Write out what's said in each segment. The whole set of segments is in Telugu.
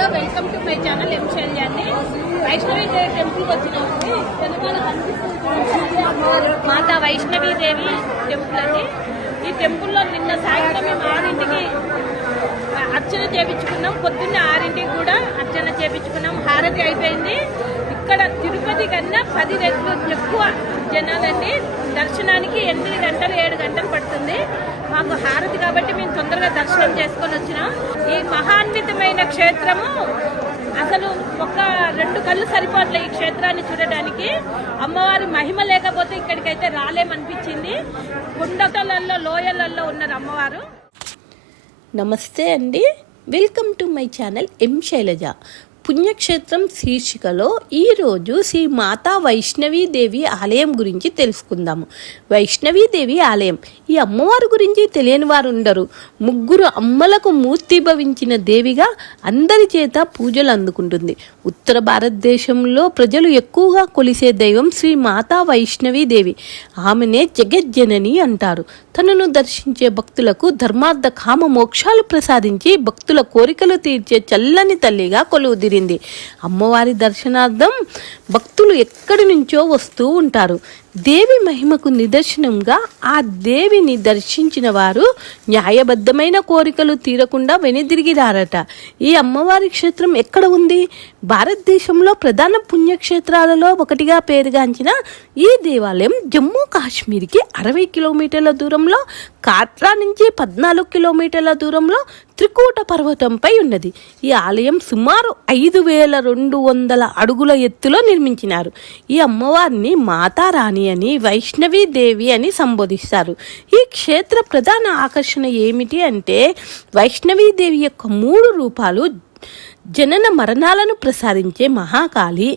Hello, welcome to my channel M శైలజాని. వైష్ణవి దేవి టెంపుల్కి వచ్చినాము. వెనకాల కనిపిస్తుంది మాతా వైష్ణవి దేవి టెంపుల్ అండి. ఈ టెంపుల్లో నిన్న సాయంత్రం మేము 6ంటికి అర్చన చేపించుకున్నాం. పొద్దున్న 6ంటికి కూడా అర్చన చేపించుకున్నాం. హారతి అయిపోయింది. ఇక్కడ తిరుపతి కన్నా 10 రెట్లు ఎక్కువ జనాలండి. దర్శనానికి 8 గంటలు 7 గంటలు పడుతుంది. మాకు హారతి కాబట్టి మేము తొందరగా దర్శనం చేసుకొని వచ్చినాం. ఈ మహాన్వితమైన క్షేత్రము అసలు ఒక 2 కళ్ళు సరిపోట్లే ఈ క్షేత్రాన్ని చూడడానికి. అమ్మవారి మహిమ లేకపోతే ఇక్కడికైతే రాలేమనిపించింది. కొండలలో లోయలలో ఉన్నారు అమ్మవారు. నమస్తే అండి, welcome to my channel M Shailaja. పుణ్యక్షేత్రం శీర్షికలో ఈరోజు శ్రీ మాతా వైష్ణవీదేవి ఆలయం గురించి తెలుసుకుందాము. వైష్ణవీదేవి ఆలయం, ఈ అమ్మవారి గురించి తెలియని వారు ఉండరు. 3 అమ్మలకు మూర్తిభవించిన దేవిగా అందరి చేత పూజలు అందుకుంటుంది. ఉత్తర భారతదేశంలో ప్రజలు ఎక్కువగా కొలిసే దైవం శ్రీ మాతా వైష్ణవీదేవి. ఆమెనే జగజ్జనని అంటారు. తనను దర్శించే భక్తులకు ధర్మార్థ కామ మోక్షాలు ప్రసాదించి భక్తుల కోరికలు తీర్చే చల్లని తల్లిగా కొలువుదిరింది. అమ్మవారి దర్శనార్థం భక్తులు ఎక్కడి నుంచో వస్తూ ఉంటారు. దేవి మహిమకు నిదర్శనంగా ఆ దేవిని దర్శించిన వారు న్యాయబద్ధమైన కోరికలు తీరకుండా వెనుదిరిగి రారట. ఈ అమ్మవారి క్షేత్రం ఎక్కడ ఉంది? భారతదేశంలో ప్రధాన పుణ్యక్షేత్రాలలో ఒకటిగా పేరుగాంచిన ఈ దేవాలయం జమ్మూ కాశ్మీర్కి 60 కిలోమీటర్ల దూరంలో, కాట్రా నుంచి 14 కిలోమీటర్ల దూరంలో త్రికూట పర్వతంపై ఉన్నది. ఈ ఆలయం సుమారు 5200 అడుగుల ఎత్తులో నిర్మించినారు. ఈ అమ్మవారిని మాతారాణి అని, వైష్ణవీ దేవి అని సంబోధిస్తారు. ఈ క్షేత్ర ప్రధాన ఆకర్షణ ఏమిటి అంటే వైష్ణవీదేవి యొక్క 3 రూపాలు. జనన మరణాలను ప్రసాదించే మహాకాళి,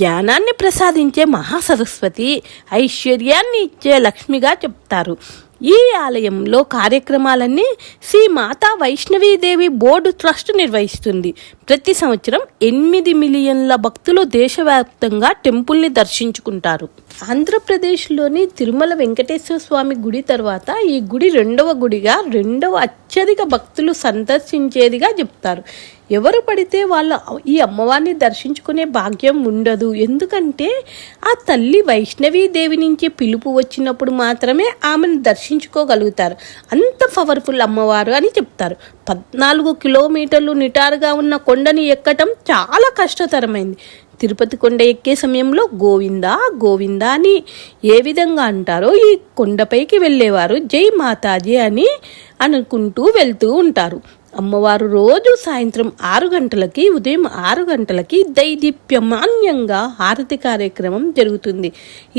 జ్ఞానాన్ని ప్రసాదించే మహాసరస్వతి, ఐశ్వర్యాన్ని ఇచ్చే లక్ష్మిగా చెప్తారు. ఈ ఆలయంలో కార్యక్రమాలన్నీ శ్రీ మాతా వైష్ణవీదేవి బోర్డు ట్రస్ట్ నిర్వహిస్తుంది. ప్రతి సంవత్సరం 8 మిలియన్ల భక్తులు దేశవ్యాప్తంగా టెంపుల్ని దర్శించుకుంటారు. ఆంధ్రప్రదేశ్లోని తిరుమల వెంకటేశ్వర స్వామి గుడి తర్వాత ఈ గుడి 2వ గుడిగా, 2వ అత్యధిక భక్తులు సందర్శించేదిగా చెప్తారు. ఎవరు పడితే వాళ్ళు ఈ అమ్మవారిని దర్శించుకునే భాగ్యం ఉండదు. ఎందుకంటే ఆ తల్లి వైష్ణవీదేవి నుంచి పిలుపు వచ్చినప్పుడు మాత్రమే ఆమెను దర్శించుకోగలుగుతారు. అంత పవర్ఫుల్ అమ్మవారు అని చెప్తారు. 14 కిలోమీటర్లు నిటారుగా ఉన్న కొండని ఎక్కటం చాలా కష్టతరమైంది. తిరుపతి కొండ ఎక్కే సమయంలో గోవిందా గోవిందా అని ఏ విధంగా అంటారో ఈ కొండపైకి వెళ్ళేవారు జై మాతాజీ అని అనుకుంటూ వెళ్తూ ఉంటారు. అమ్మవారు రోజు సాయంత్రం 6 గంటలకి, ఉదయం 6 గంటలకి దైదీప్యమాన్యంగా హారతి కార్యక్రమం జరుగుతుంది.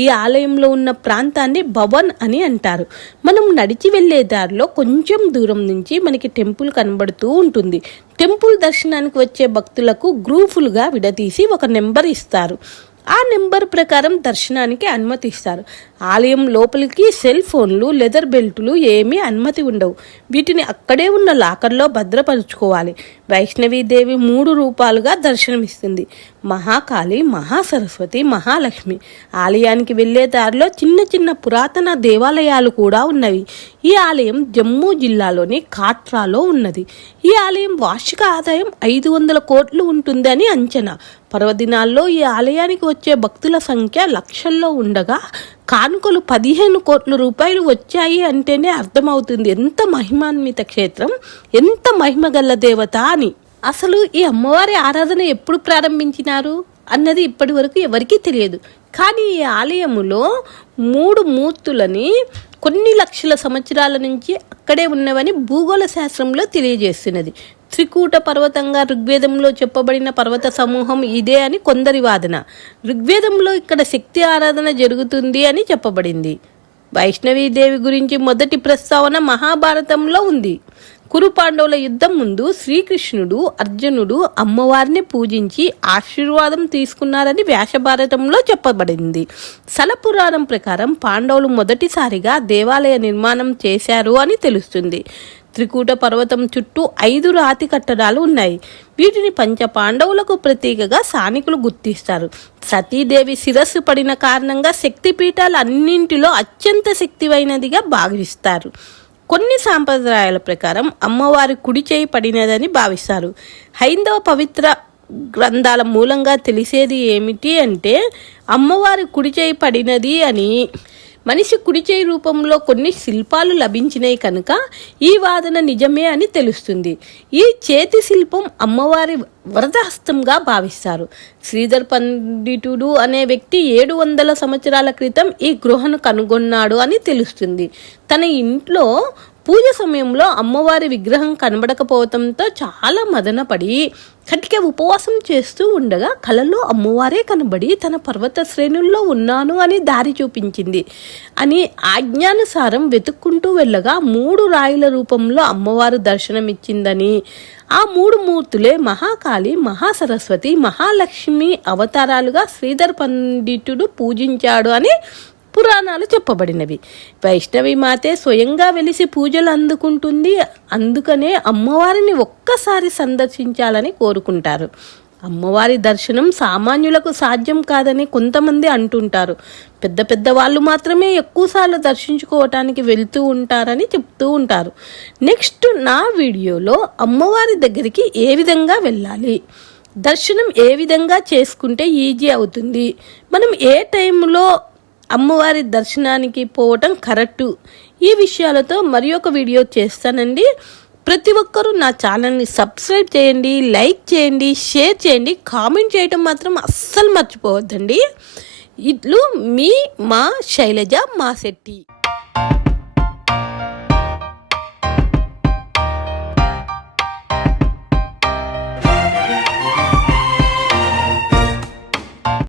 ఈ ఆలయంలో ఉన్న ప్రాంతాన్ని భవన్ అని అంటారు. మనం నడిచి వెళ్లే దారిలో కొంచెం దూరం నుంచి మనకి టెంపుల్ కనబడుతూ ఉంటుంది. టెంపుల్ దర్శనానికి వచ్చే భక్తులకు గ్రూపులుగా విడదీసి ఒక నెంబర్ ఇస్తారు. ఆ నెంబర్ ప్రకారం దర్శనానికి అనుమతిస్తారు. ఆలయం లోపలికి సెల్ ఫోన్లు, లెదర్ బెల్టులు ఏమీ అనుమతి ఉండవు. వీటిని అక్కడే ఉన్న లాకర్లో భద్రపరుచుకోవాలి. వైష్ణవీదేవి 3 రూపాలుగా దర్శనమిస్తుంది. మహాకాళి, మహాసరస్వతి, మహాలక్ష్మి. ఆలయానికి వెళ్లే దారిలో చిన్న చిన్న పురాతన దేవాలయాలు కూడా ఉన్నవి. ఈ ఆలయం జమ్మూ జిల్లాలోని కాట్రాలో ఉన్నది. ఈ ఆలయం వార్షిక ఆదాయం 500 కోట్లు ఉంటుందని అంచనా. పర్వదినాల్లో ఈ ఆలయానికి వచ్చే భక్తుల సంఖ్య లక్షల్లో ఉండగా కానుకలు 15 కోట్ల రూపాయలు వచ్చాయి అంటేనే అర్థమవుతుంది ఎంత మహిమాన్విత క్షేత్రం, ఎంత మహిమగల్ల దేవత అని. అసలు ఈ అమ్మవారి ఆరాధన ఎప్పుడు ప్రారంభించినారు అన్నది ఇప్పటి వరకు ఎవరికీ తెలియదు. కానీ ఈ ఆలయములో 3 మూర్తులని కొన్ని లక్షల సంవత్సరాల నుంచి అక్కడే ఉన్నవని భూగోళ శాస్త్రంలో తెలియజేస్తున్నది. త్రికూట పర్వతంగా ఋగ్వేదంలో చెప్పబడిన పర్వత సమూహం ఇదే అని కొందరి వాదన. ఋగ్వేదంలో ఇక్కడ శక్తి ఆరాధన జరుగుతుంది అని చెప్పబడింది. వైష్ణవీదేవి గురించి మొదటి ప్రస్తావన మహాభారతంలో ఉంది. కురు పాండవుల యుద్ధం ముందు శ్రీకృష్ణుడు, అర్జునుడు అమ్మవారిని పూజించి ఆశీర్వాదం తీసుకున్నారని వ్యాసభారతంలో చెప్పబడింది. స్థలపురాణం ప్రకారం పాండవులు మొదటిసారిగా దేవాలయ నిర్మాణం చేశారు అని తెలుస్తుంది. త్రికూట పర్వతం చుట్టూ 5 రాతి కట్టడాలు ఉన్నాయి. వీటిని 5 పాండవులకు ప్రతీకగా స్థానికులు గుర్తిస్తారు. సతీదేవి శిరస్సు పడిన కారణంగా శక్తిపీఠాలు అన్నింటిలో అత్యంత శక్తివైనదిగా భావిస్తారు. కొన్ని సాంప్రదాయాల ప్రకారం అమ్మవారి కుడి చేయి పడినదని భావిస్తారు. హైందవ పవిత్ర గ్రంథాల మూలంగా తెలిసేది ఏమిటి అంటే అమ్మవారి కుడి చేయి పడినది అని. మనిషి కుడి చేయి రూపంలో కొన్ని శిల్పాలు లభించినాయి కనుక ఈ వాదన నిజమే అని తెలుస్తుంది. ఈ చేతి శిల్పం అమ్మవారి వరదహస్తంగా భావిస్తారు. శ్రీధర్ పండితుడు అనే వ్యక్తి 700 సంవత్సరాల క్రితం ఈ గృహను కనుగొన్నాడు అని తెలుస్తుంది. తన ఇంట్లో పూజ సమయంలో అమ్మవారి విగ్రహం కనబడకపోవడంతో చాలా మదనపడి కటిక ఉపవాసం చేస్తూ ఉండగా కలలో అమ్మవారే కనబడి తన పర్వత శ్రేణుల్లో ఉన్నాను అని దారి చూపించింది అని ఆజ్ఞానుసారం వెతుక్కుంటూ వెళ్ళగా 3 రాయిల రూపంలో అమ్మవారు దర్శనమిచ్చిందని, ఆ 3 మూర్తులే మహాకాళి, మహాసరస్వతి, మహాలక్ష్మి అవతారాలుగా శ్రీధర్ పండితుడు పూజించాడు అని పురాణాలు చెప్పబడినవి. వైష్ణవి మాతే స్వయంగా వెలిసి పూజలు అందుకుంటుంది. అందుకనే అమ్మవారిని ఒక్కసారి సందర్శించాలని కోరుకుంటారు. అమ్మవారి దర్శనం సామాన్యులకు సాధ్యం కాదని కొంతమంది అంటుంటారు. పెద్ద పెద్ద వాళ్ళు మాత్రమే ఎక్కువసార్లు దర్శించుకోవటానికి వెళ్తూ ఉంటారని చెప్తూ ఉంటారు. నెక్స్ట్ నా వీడియోలో అమ్మవారి దగ్గరికి ఏ విధంగా వెళ్ళాలి, దర్శనం ఏ విధంగా చేసుకుంటే ఈజీ అవుతుంది, మనం ఏ టైంలో అమ్మవారి దర్శనానికి పోవటం కరెక్టు, ఈ విషయాలతో మరి ఒక వీడియో చేస్తానండి. ప్రతి ఒక్కరూ నా ఛానల్ని సబ్స్క్రైబ్ చేయండి, లైక్ చేయండి, షేర్ చేయండి, కామెంట్ చేయటం మాత్రం అస్సలు మర్చిపోవద్దండి. ఇట్లు మీ మా శైలజ మాసెట్టి.